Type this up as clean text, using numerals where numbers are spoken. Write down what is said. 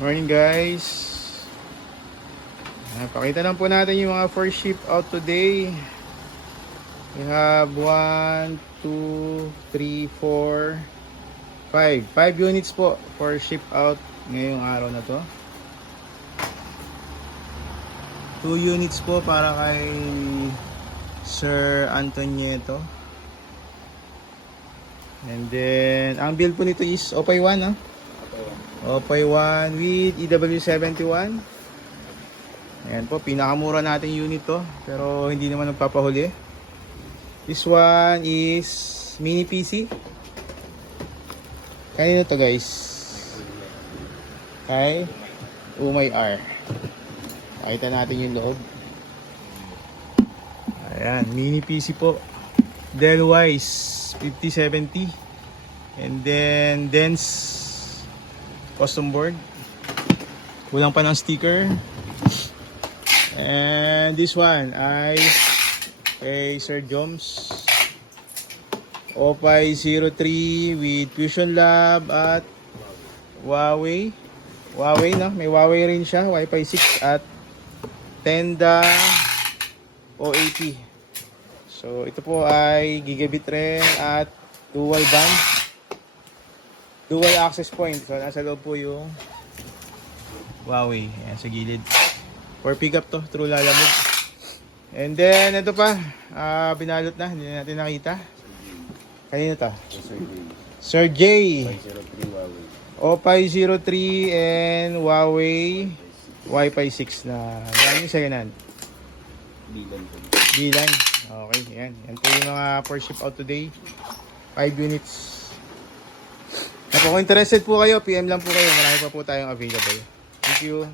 Morning guys. Pakita lang po natin yung mga first ship out today. We have 1, 2, 3, 4, 5 units po for ship out ngayong araw na to. 2 units po para kay Sir Antonieto. And then ang build po nito is Opay 1, no? Opay 1 with EW71. Ayan po, pinakamura nating unit to, pero hindi naman nagpapahuli. This one is mini PC. Kanino to guys? Kay Umay R. Pakita natin yung loob. Ayan, mini PC po. Dell Wise 5070. And then dense custom board. Kulang pa ng sticker. And this one ay kay Sir Joms. Opay 03 with Fusion Lab at Huawei. Huawei, no? May Huawei rin siya. Wi-Fi 6 at Tenda O80. So ito po ay gigabit rin at dual band. Dual access point. So nasa loob po yung Huawei. Ayan sa gilid. For pickup to, through lalamog. And then, ito pa, binalot na, hindi na natin nakita. Kanino to? Sir J. Opay 03 and Huawei Wi-Fi 6 na. Yan yung sayanan. Bilan. Okay, yan. Yan po yung mga first ship out today. 5 units. Kung interested po kayo, PM lang po kayo. Marami pa po tayong available. Thank you.